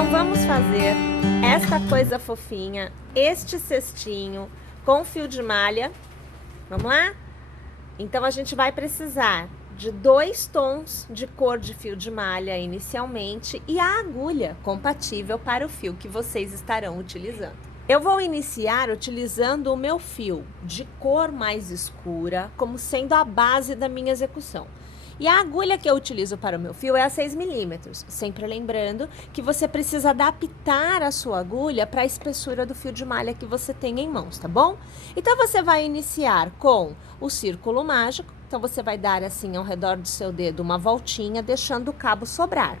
Então vamos fazer esta coisa fofinha, este cestinho com fio de malha. Vamos lá? Então a gente vai precisar de 2 tons de cor de fio de malha inicialmente e a agulha compatível para o fio que vocês estarão utilizando. Eu vou iniciar utilizando o meu fio de cor mais escura como sendo a base da minha execução. E a agulha que eu utilizo para o meu fio é a 6 milímetros, sempre lembrando que você precisa adaptar a sua agulha para a espessura do fio de malha que você tem em mãos, tá bom? Então você vai iniciar com o círculo mágico, então você vai dar assim ao redor do seu dedo uma voltinha, deixando o cabo sobrar.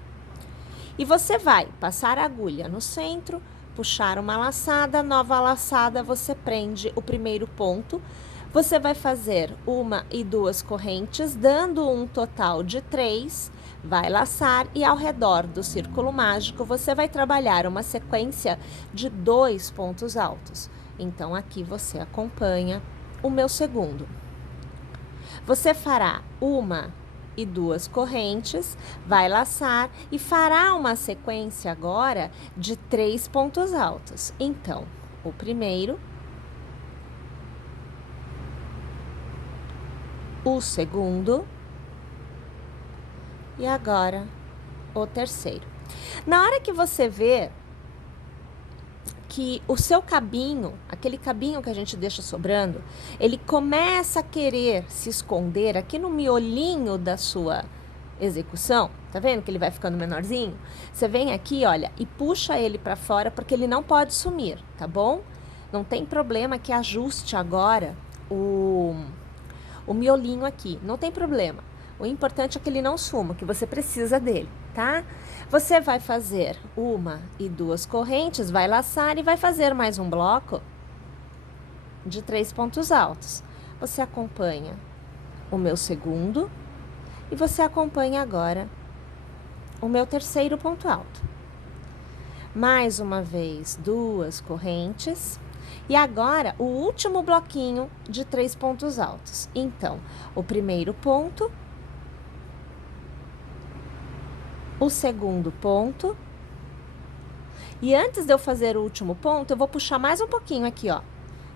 E você vai passar a agulha no centro, puxar uma laçada, nova laçada, você prende o primeiro ponto. Você vai fazer 1 e 2 correntes, dando um total de 3, vai laçar e ao redor do círculo mágico você vai trabalhar uma sequência de 2 pontos altos. Então aqui você acompanha o meu segundo. Você fará 1 e 2 correntes, vai laçar e fará uma sequência agora de 3 pontos altos. Então, o primeiro, o segundo e agora o terceiro. Na hora que você vê que o seu cabinho, aquele cabinho que a gente deixa sobrando, ele começa a querer se esconder aqui no miolinho da sua execução, tá vendo que ele vai ficando menorzinho? Você vem aqui, olha, e puxa ele para fora porque ele não pode sumir, tá bom? Não tem problema que ajuste agora o miolinho aqui, não tem problema. O importante é que ele não suma, que você precisa dele, tá? Você vai fazer 1 e 2 correntes, vai laçar e vai fazer mais um bloco de 3 pontos altos. Você acompanha o meu segundo e você acompanha agora o meu terceiro ponto alto. Mais uma vez, 2 correntes. E agora, o último bloquinho de 3 pontos altos. Então, o primeiro ponto, o segundo ponto. E antes de eu fazer o último ponto, eu vou puxar mais um pouquinho aqui, ó.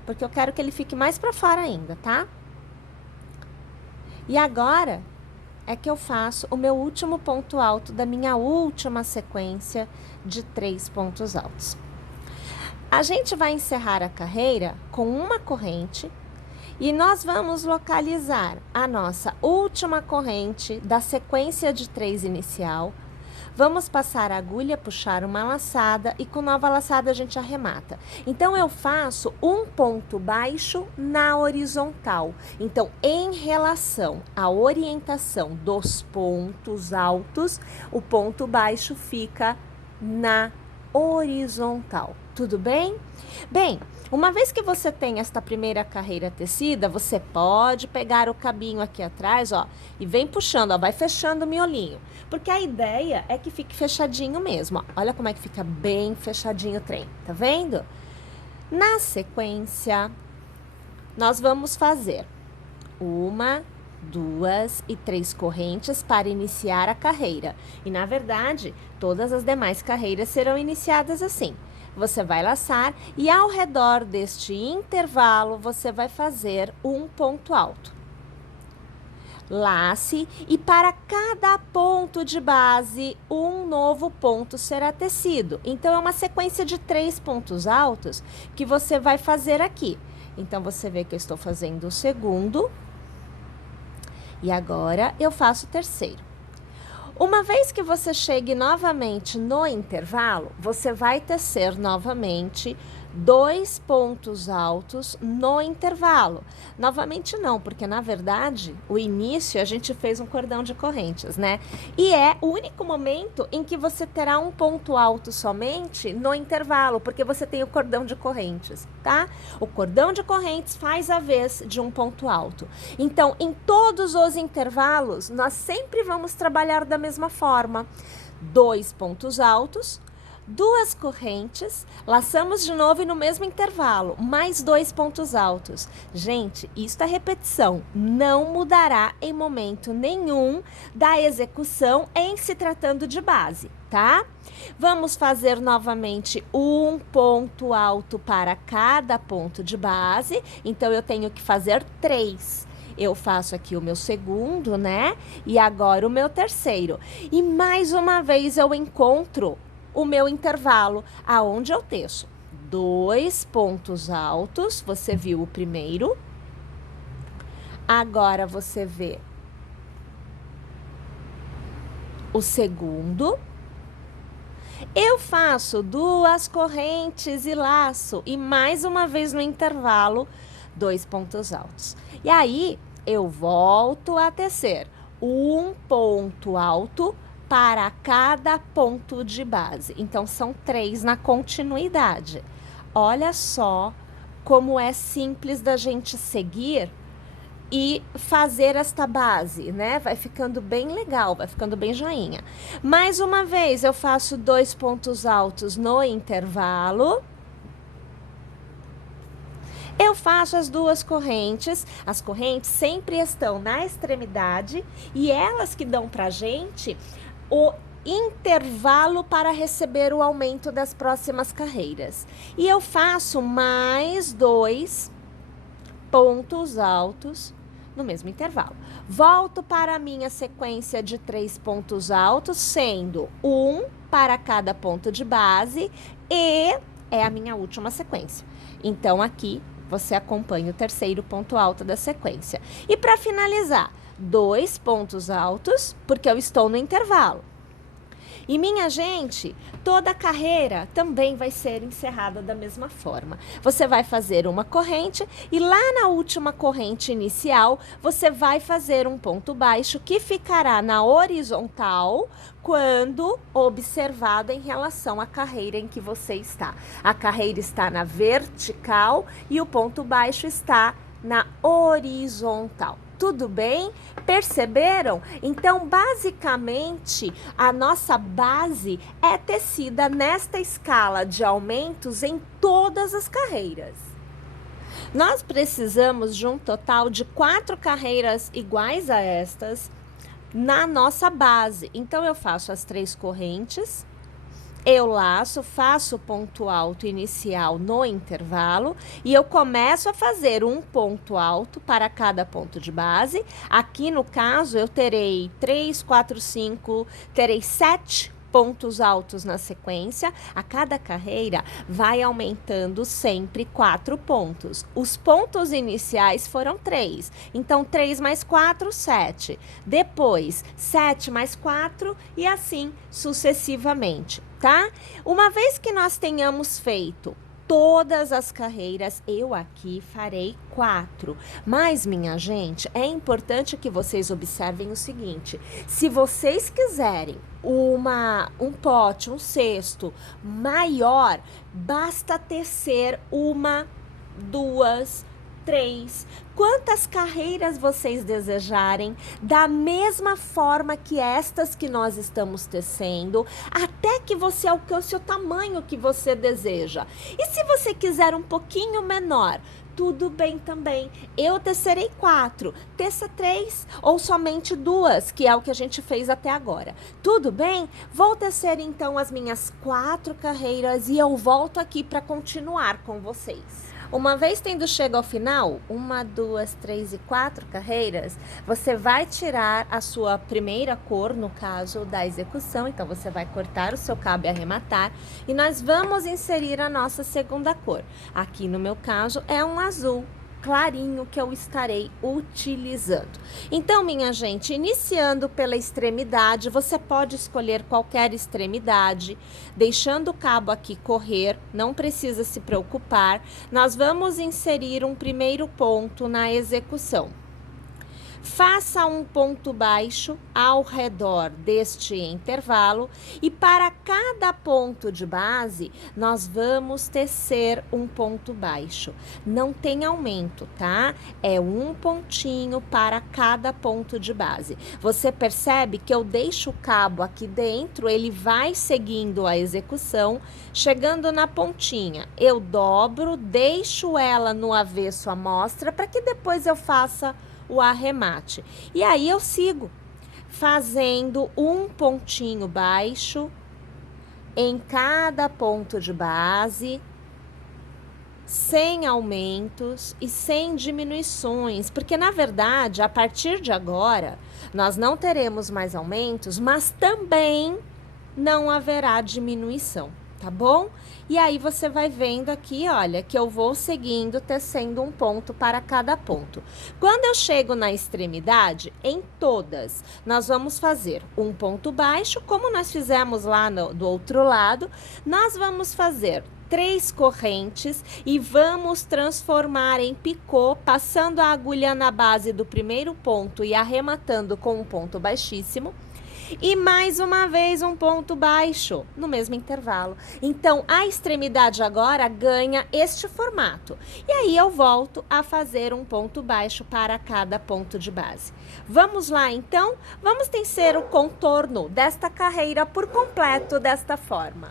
Porque eu quero que ele fique mais para fora ainda, tá? E agora é que eu faço o meu último ponto alto da minha última sequência de 3 pontos altos. A gente vai encerrar a carreira com uma corrente e nós vamos localizar a nossa última corrente da sequência de 3 inicial. Vamos passar a agulha, puxar uma laçada e com nova laçada a gente arremata. Então, eu faço um ponto baixo na horizontal. Então, em relação à orientação dos pontos altos, o ponto baixo fica na horizontal. Tudo bem? Bem, uma vez que você tem esta primeira carreira tecida, você pode pegar o cabinho aqui atrás, ó, e vem puxando, ó, vai fechando o miolinho. Porque a ideia é que fique fechadinho mesmo, ó. Olha como é que fica bem fechadinho o trem, tá vendo? Na sequência, nós vamos fazer 1, 2 e 3 correntes para iniciar a carreira. E, na verdade, todas as demais carreiras serão iniciadas assim. Você vai laçar e ao redor deste intervalo, você vai fazer um ponto alto. Lace e para cada ponto de base, um novo ponto será tecido. Então, é uma sequência de 3 pontos altos que você vai fazer aqui. Então, você vê que eu estou fazendo o segundo. E agora, eu faço o terceiro. Uma vez que você chegue novamente no intervalo, você vai tecer novamente 2 pontos altos no intervalo. Novamente não, porque na verdade, o início a gente fez um cordão de correntes, né? E é o único momento em que você terá um ponto alto somente no intervalo, porque você tem o cordão de correntes, tá? O cordão de correntes faz a vez de um ponto alto. Então, em todos os intervalos, nós sempre vamos trabalhar da mesma forma. 2 pontos altos, 2 correntes, laçamos de novo e no mesmo intervalo, mais 2 pontos altos. Gente, isso é repetição, não mudará em momento nenhum da execução em se tratando de base, tá? Vamos fazer novamente um ponto alto para cada ponto de base, então eu tenho que fazer 3. Eu faço aqui o meu segundo, né? E agora o meu terceiro. E mais uma vez eu encontro o meu intervalo, aonde eu teço 2 pontos altos. Você viu o primeiro. Agora você vê o segundo. Eu faço 2 correntes e laço, e mais uma vez no intervalo, 2 pontos altos. E aí, eu volto a tecer um ponto alto para cada ponto de base. Então, são 3 na continuidade. Olha só como é simples da gente seguir e fazer esta base, né? Vai ficando bem legal, vai ficando bem joinha. Mais uma vez, eu faço 2 pontos altos no intervalo. Eu faço as 2 correntes, as correntes sempre estão na extremidade e elas que dão pra gente o intervalo para receber o aumento das próximas carreiras. E eu faço mais 2 pontos altos no mesmo intervalo. Volto para a minha sequência de 3 pontos altos, sendo 1 para cada ponto de base e é a minha última sequência. Então, aqui você acompanha o terceiro ponto alto da sequência. E para finalizar, 2 pontos altos, porque eu estou no intervalo. E minha gente, toda a carreira também vai ser encerrada da mesma forma. Você vai fazer uma corrente e lá na última corrente inicial, você vai fazer um ponto baixo que ficará na horizontal quando observado em relação à carreira em que você está. A carreira está na vertical e o ponto baixo está na horizontal. Tudo bem? Perceberam? Então, basicamente, a nossa base é tecida nesta escala de aumentos em todas as carreiras. Nós precisamos de um total de 4 carreiras iguais a estas na nossa base. Então, eu faço as 3 correntes. Eu laço, faço o ponto alto inicial no intervalo e eu começo a fazer um ponto alto para cada ponto de base. Aqui no caso eu terei 3, 4, 5, terei 7 pontos altos na sequência. A cada carreira vai aumentando sempre 4 pontos. Os pontos iniciais foram 3, então 3 mais 4, 7. Depois 7 mais 4 e assim sucessivamente, tá? Uma vez que nós tenhamos feito todas as carreiras, eu aqui farei 4. Mas, minha gente, é importante que vocês observem o seguinte: se vocês quiserem um pote, um cesto maior, basta tecer 1, 2, 3, quantas carreiras vocês desejarem, da mesma forma que estas que nós estamos tecendo, até que você alcance o tamanho que você deseja. E se você quiser um pouquinho menor, tudo bem também. Eu tecerei 4, teça 3 ou somente 2, que é o que a gente fez até agora. Tudo bem? Vou tecer então as minhas 4 carreiras e eu volto aqui para continuar com vocês. Uma vez tendo chego ao final, 1, 2, 3 e 4 carreiras, você vai tirar a sua primeira cor, no caso da execução, então você vai cortar o seu cabo e arrematar, e nós vamos inserir a nossa segunda cor. Aqui no meu caso é um azul clarinho que eu estarei utilizando. Então, minha gente, iniciando pela extremidade, você pode escolher qualquer extremidade, deixando o cabo aqui correr, não precisa se preocupar. Nós vamos inserir um primeiro ponto na execução. Faça um ponto baixo ao redor deste intervalo e para cada ponto de base, nós vamos tecer um ponto baixo. Não tem aumento, tá? É um pontinho para cada ponto de base. Você percebe que eu deixo o cabo aqui dentro, ele vai seguindo a execução, chegando na pontinha, eu dobro, deixo ela no avesso à mostra para que depois eu faça o arremate. E aí eu sigo fazendo um pontinho baixo em cada ponto de base, sem aumentos e sem diminuições, porque na verdade, a partir de agora, nós não teremos mais aumentos, mas também não haverá diminuição, tá bom? E aí você vai vendo aqui, olha, que eu vou seguindo, tecendo um ponto para cada ponto. Quando eu chego na extremidade, em todas, nós vamos fazer um ponto baixo, como nós fizemos lá do outro lado, nós vamos fazer 3 correntes e vamos transformar em picô, passando a agulha na base do primeiro ponto e arrematando com um ponto baixíssimo. E mais uma vez um ponto baixo no mesmo intervalo. Então, a extremidade agora ganha este formato. E aí eu volto a fazer um ponto baixo para cada ponto de base. Vamos lá, então? Vamos tecer o contorno desta carreira por completo desta forma.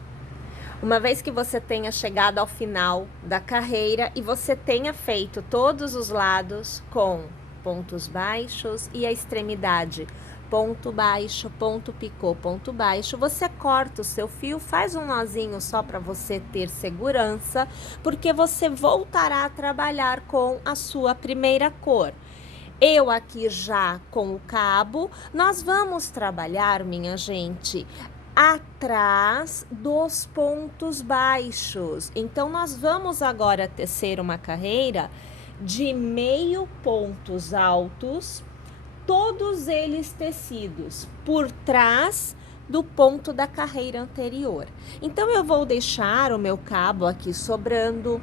Uma vez que você tenha chegado ao final da carreira e você tenha feito todos os lados com pontos baixos e a extremidade ponto baixo, ponto picô, ponto baixo, você corta o seu fio, faz um nozinho só para você ter segurança, porque você voltará a trabalhar com a sua primeira cor. Eu aqui já com o cabo, nós vamos trabalhar, minha gente, atrás dos pontos baixos. Então, nós vamos agora tecer uma carreira de meio pontos altos, todos eles tecidos por trás do ponto da carreira anterior. Então, eu vou deixar o meu cabo aqui sobrando,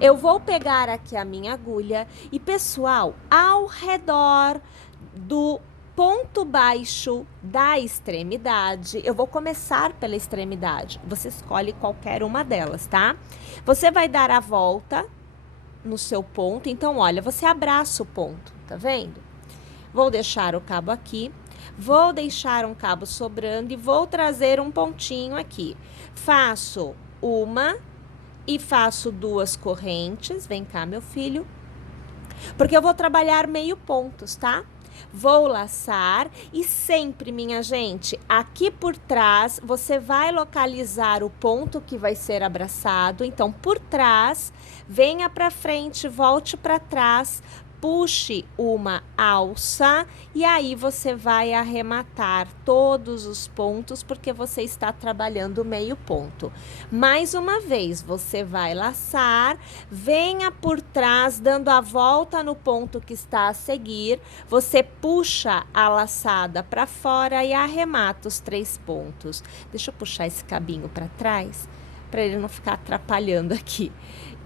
eu vou pegar aqui a minha agulha e, pessoal, ao redor do ponto baixo da extremidade, eu vou começar pela extremidade, você escolhe qualquer uma delas, tá? Você vai dar a volta no seu ponto, então, olha, você abraça o ponto, tá vendo? Vou deixar o cabo aqui, vou deixar um cabo sobrando e vou trazer um pontinho aqui. Faço uma e faço 2 correntes, vem cá, meu filho, porque eu vou trabalhar meio pontos, tá? Vou laçar e sempre, minha gente, aqui por trás, você vai localizar o ponto que vai ser abraçado. Então, por trás, venha para frente, volte para trás, puxe uma alça e aí você vai arrematar todos os pontos, porque você está trabalhando meio ponto. Mais uma vez, você vai laçar, venha por trás, dando a volta no ponto que está a seguir, você puxa a laçada para fora e arremata os 3 pontos. Deixa eu puxar esse cabinho para trás, para ele não ficar atrapalhando aqui.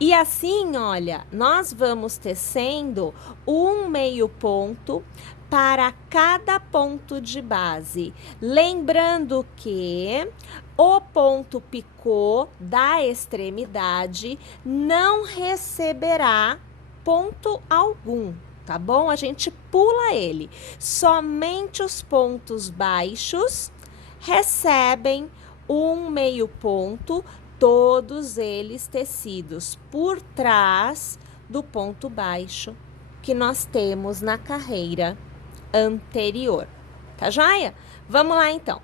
E assim, olha, nós vamos tecendo um meio ponto para cada ponto de base. Lembrando que o ponto picô da extremidade não receberá ponto algum, tá bom? A gente pula ele. Somente os pontos baixos recebem um meio ponto, todos eles tecidos por trás do ponto baixo que nós temos na carreira anterior. Tá joia? Vamos lá, então.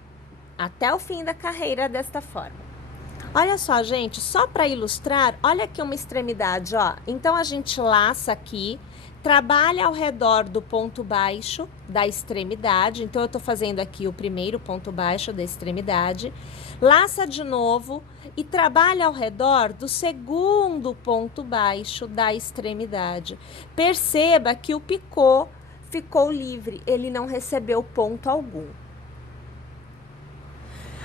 Até o fim da carreira desta forma. Olha só, gente, só para ilustrar, olha aqui uma extremidade, ó. Então, a gente laça aqui, trabalha ao redor do ponto baixo da extremidade. Então, eu tô fazendo aqui o primeiro ponto baixo da extremidade. Laça de novo e trabalha ao redor do segundo ponto baixo da extremidade. Perceba que o picô ficou livre, ele não recebeu ponto algum.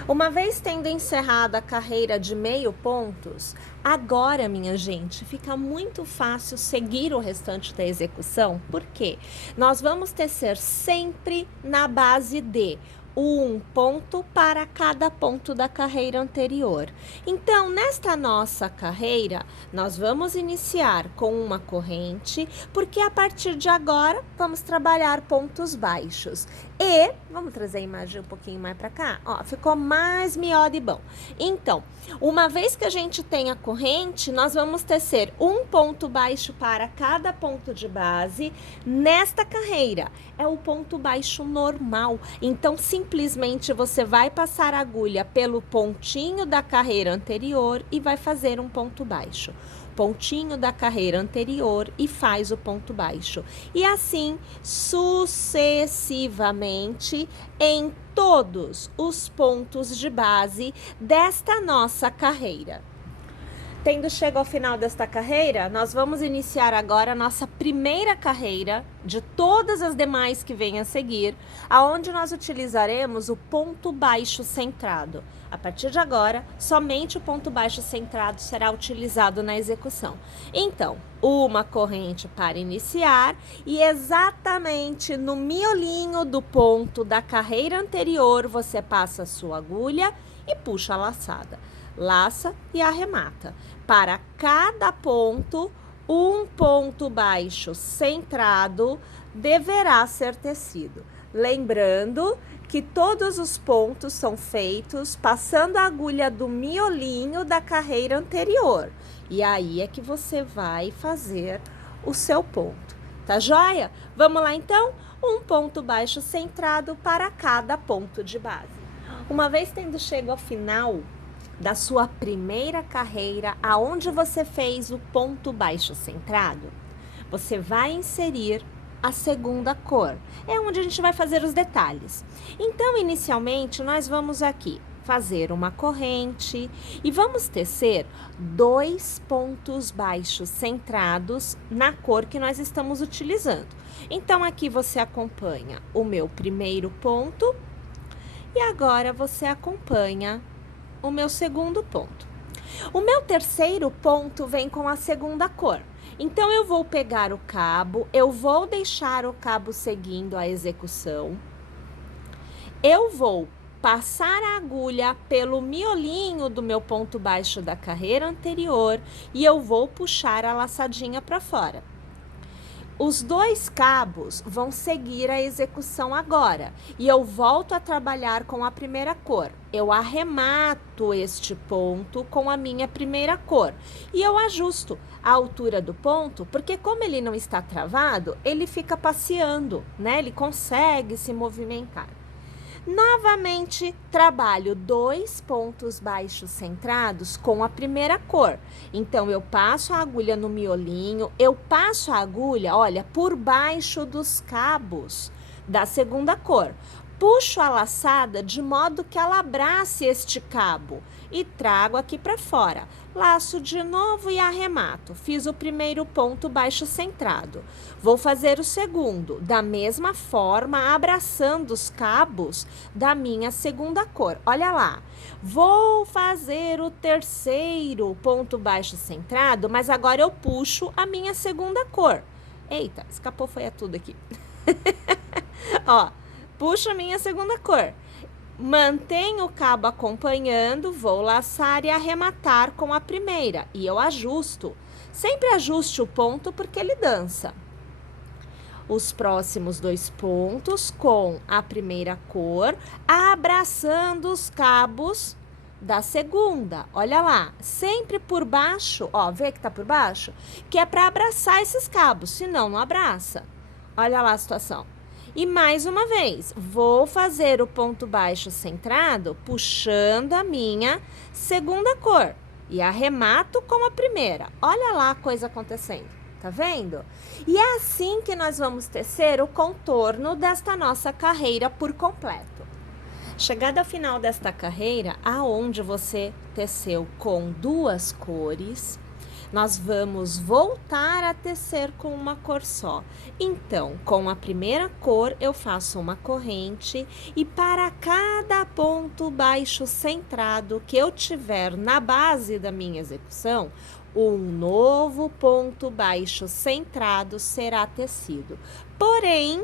Uma vez tendo encerrado a carreira de meio pontos, agora, minha gente, fica muito fácil seguir o restante da execução, porque nós vamos tecer sempre na base de um ponto para cada ponto da carreira anterior. Então, nesta nossa carreira, nós vamos iniciar com uma corrente, porque a partir de agora vamos trabalhar pontos baixos. E, vamos trazer a imagem um pouquinho mais para cá? Ó, ficou mais miúdo e bom. Então, uma vez que a gente tem a corrente, nós vamos tecer um ponto baixo para cada ponto de base nesta carreira. É o ponto baixo normal. Então, simplesmente você vai passar a agulha pelo pontinho da carreira anterior e vai fazer um ponto baixo. Pontinho da carreira anterior e faz o ponto baixo. E assim sucessivamente em todos os pontos de base desta nossa carreira. Tendo chegado ao final desta carreira, nós vamos iniciar agora a nossa primeira carreira de todas as demais que vêm a seguir, aonde nós utilizaremos o ponto baixo centrado. A partir de agora, somente o ponto baixo centrado será utilizado na execução. Então, uma corrente para iniciar e exatamente no miolinho do ponto da carreira anterior, você passa a sua agulha e puxa a laçada. Laça e arremata. Para cada ponto, um ponto baixo centrado deverá ser tecido. Lembrando que todos os pontos são feitos passando a agulha do miolinho da carreira anterior. E aí é que você vai fazer o seu ponto. Tá joia? Vamos lá então? Um ponto baixo centrado para cada ponto de base. Uma vez tendo chegado ao final da sua primeira carreira, aonde você fez o ponto baixo centrado, você vai inserir a segunda cor. É onde a gente vai fazer os detalhes. Então, inicialmente, nós vamos aqui fazer uma corrente e vamos tecer 2 pontos baixos centrados na cor que nós estamos utilizando. Então, aqui você acompanha o meu primeiro ponto e agora você acompanha o meu segundo ponto. O meu terceiro ponto vem com a segunda cor. Então, eu vou pegar o cabo, eu vou deixar o cabo seguindo a execução. Eu vou passar a agulha pelo miolinho do meu ponto baixo da carreira anterior e eu vou puxar a laçadinha para fora. Os 2 cabos vão seguir a execução agora e eu volto a trabalhar com a primeira cor. Eu arremato este ponto com a minha primeira cor e eu ajusto a altura do ponto, porque como ele não está travado, ele fica passeando, né? Ele consegue se movimentar. Novamente, trabalho 2 pontos baixos centrados com a primeira cor. Então, eu passo a agulha no miolinho, eu passo a agulha, olha, por baixo dos cabos da segunda cor. Puxo a laçada de modo que ela abrace este cabo e trago aqui para fora. Laço de novo e arremato. Fiz o primeiro ponto baixo centrado. Vou fazer o segundo, da mesma forma, abraçando os cabos da minha segunda cor. Olha lá. Vou fazer o terceiro ponto baixo centrado, mas agora eu puxo a minha segunda cor. Eita, escapou foi a tudo aqui. Ó, puxo a minha segunda cor. Mantenho o cabo acompanhando, vou laçar e arrematar com a primeira. E eu ajusto. Sempre ajuste o ponto porque ele dança. Os próximos 2 pontos com a primeira cor, abraçando os cabos da segunda. Olha lá, sempre por baixo, ó, vê que tá por baixo? Que é para abraçar esses cabos, senão não abraça. Olha lá a situação. E mais uma vez, vou fazer o ponto baixo centrado, puxando a minha segunda cor. E arremato com a primeira. Olha lá a coisa acontecendo, tá vendo? E é assim que nós vamos tecer o contorno desta nossa carreira por completo. Chegada ao final desta carreira, aonde você teceu com 2 cores, nós vamos voltar a tecer com uma cor só. Então, com a primeira cor, eu faço uma corrente e para cada ponto baixo centrado que eu tiver na base da minha execução, um novo ponto baixo centrado será tecido, porém,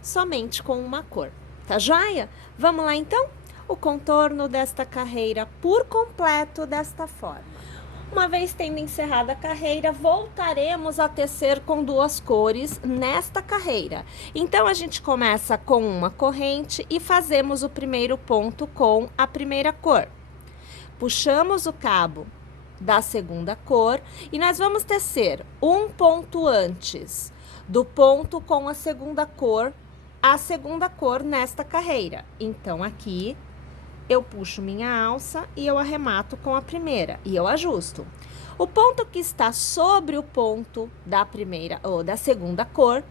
somente com uma cor. Tá joia? Vamos lá então? O contorno desta carreira por completo desta forma. Uma vez tendo encerrado a carreira, voltaremos a tecer com duas cores nesta carreira. Então, a gente começa com uma corrente e fazemos o primeiro ponto com a primeira cor. Puxamos o cabo da segunda cor e nós vamos tecer um ponto antes do ponto com a segunda cor nesta carreira. Então, aqui eu puxo minha alça e eu arremato com a primeira e eu ajusto. O ponto que está sobre o ponto da primeira ou da segunda cor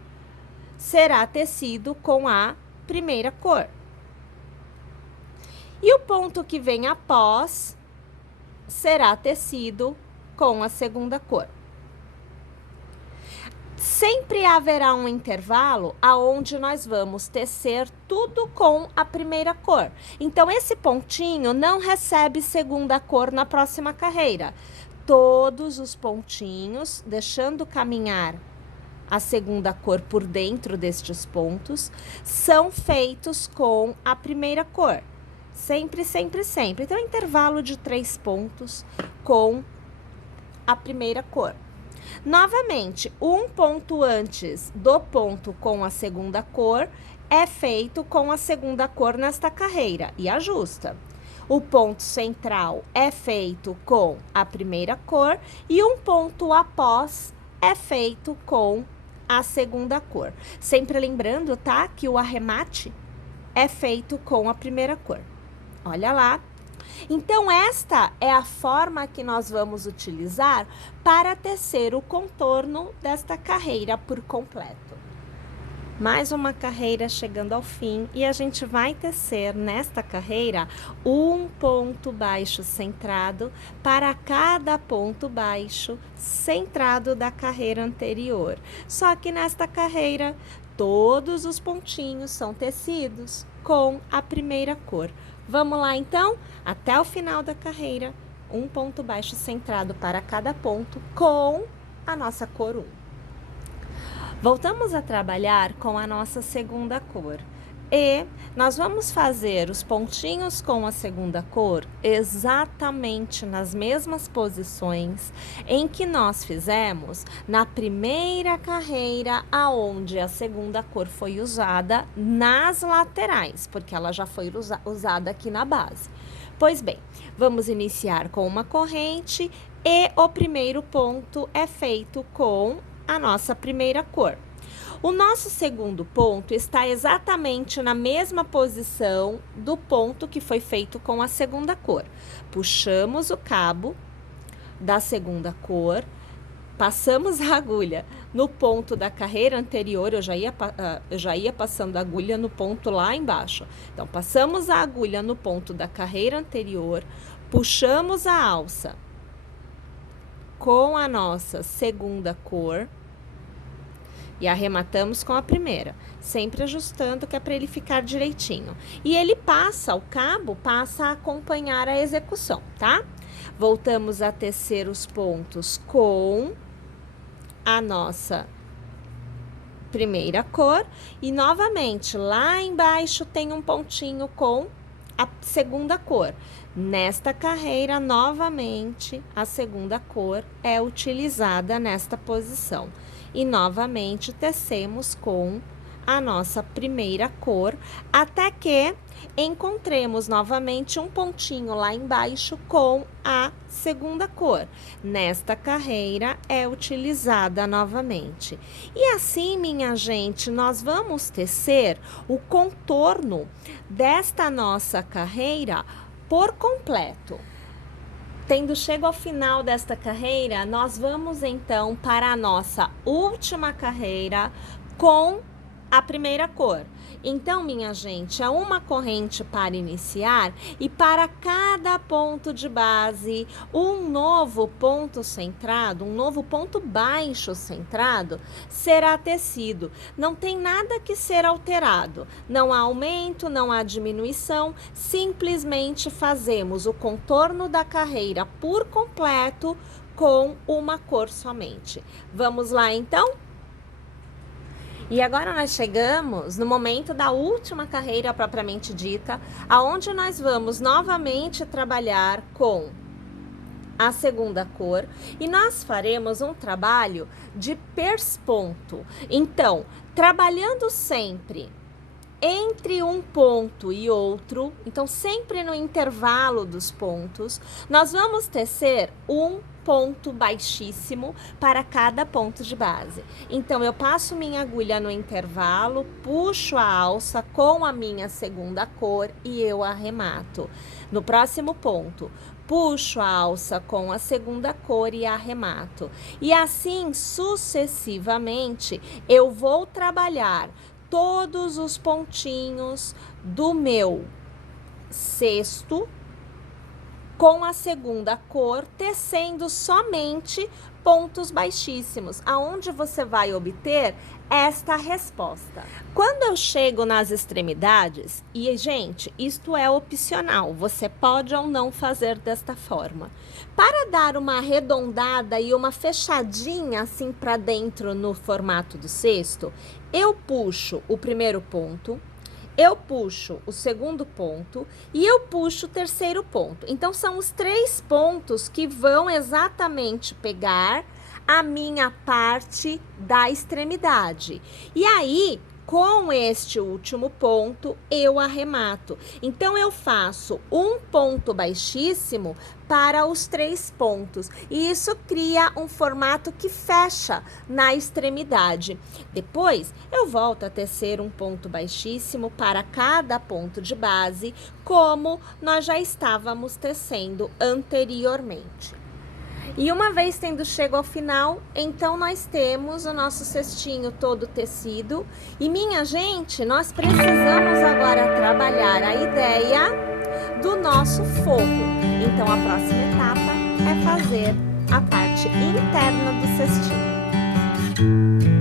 será tecido com a primeira cor. E o ponto que vem após será tecido com a segunda cor. Sempre haverá um intervalo aonde nós vamos tecer tudo com a primeira cor. Então, esse pontinho não recebe segunda cor na próxima carreira. Todos os pontinhos, deixando caminhar a segunda cor por dentro destes pontos, são feitos com a primeira cor. Sempre, sempre, sempre. Então, intervalo de 3 pontos com a primeira cor. Novamente, um ponto antes do ponto com a segunda cor é feito com a segunda cor nesta carreira e ajusta. O ponto central é feito com a primeira cor e um ponto após é feito com a segunda cor. Sempre lembrando, tá, que o arremate é feito com a primeira cor. Olha lá. Então, esta é a forma que nós vamos utilizar para tecer o contorno desta carreira por completo. Mais uma carreira chegando ao fim e a gente vai tecer nesta carreira um ponto baixo centrado para cada ponto baixo centrado da carreira anterior. Só que nesta carreira, todos os pontinhos são tecidos com a primeira cor. Vamos lá, então? Até o final da carreira, um ponto baixo centrado para cada ponto com a nossa cor 1. Voltamos a trabalhar com a nossa segunda cor. E nós vamos fazer os pontinhos com a segunda cor exatamente nas mesmas posições em que nós fizemos na primeira carreira, aonde a segunda cor foi usada nas laterais, porque ela já foi usada aqui na base. Pois bem, vamos iniciar com uma corrente e o primeiro ponto é feito com a nossa primeira cor. O nosso segundo ponto está exatamente na mesma posição do ponto que foi feito com a segunda cor. Puxamos o cabo da segunda cor, passamos a agulha no ponto da carreira anterior, eu já ia passando a agulha no ponto lá embaixo. Então, passamos a agulha no ponto da carreira anterior, puxamos a alça com a nossa segunda cor, e arrematamos com a primeira, sempre ajustando, que é para ele ficar direitinho. E ele passa, o cabo passa a acompanhar a execução, tá? Voltamos a tecer os pontos com a nossa primeira cor. E novamente, lá embaixo tem um pontinho com a segunda cor. Nesta carreira, novamente, a segunda cor é utilizada nesta posição. E novamente tecemos com a nossa primeira cor, até que encontremos novamente um pontinho lá embaixo com a segunda cor. Nesta carreira é utilizada novamente. E assim, minha gente, nós vamos tecer o contorno desta nossa carreira por completo. Tendo chego ao final desta carreira, nós vamos então para a nossa última carreira com a primeira cor. Então, minha gente, é uma corrente para iniciar e para cada ponto de base, um novo ponto centrado, um novo ponto baixo centrado será tecido. Não tem nada que ser alterado, não há aumento, não há diminuição, simplesmente fazemos o contorno da carreira por completo com uma cor somente. Vamos lá, então? E agora nós chegamos no momento da última carreira propriamente dita, aonde nós vamos novamente trabalhar com a segunda cor e nós faremos um trabalho de persponto. Então, trabalhando sempre entre um ponto e outro, então sempre no intervalo dos pontos, nós vamos tecer um ponto baixíssimo para cada ponto de base. Então, eu passo minha agulha no intervalo, puxo a alça com a minha segunda cor e eu arremato. No próximo ponto, puxo a alça com a segunda cor e arremato. E assim, sucessivamente, eu vou trabalhar todos os pontinhos do meu cesto com a segunda cor, tecendo somente pontos baixíssimos, aonde você vai obter esta resposta. Quando eu chego nas extremidades, e gente, isto é opcional, você pode ou não fazer desta forma. Para dar uma arredondada e uma fechadinha assim para dentro no formato do cesto, eu puxo o primeiro ponto, eu puxo o segundo ponto e eu puxo o terceiro ponto. Então, são os 3 pontos que vão exatamente pegar a minha parte da extremidade. E aí, com este último ponto, eu arremato. Então, eu faço um ponto baixíssimo para os 3 pontos. E isso cria um formato que fecha na extremidade. Depois, eu volto a tecer um ponto baixíssimo para cada ponto de base, como nós já estávamos tecendo anteriormente. E uma vez tendo chego ao final, então nós temos o nosso cestinho todo tecido. E minha gente, nós precisamos agora trabalhar a ideia do nosso forro. Então a próxima etapa é fazer a parte interna do cestinho.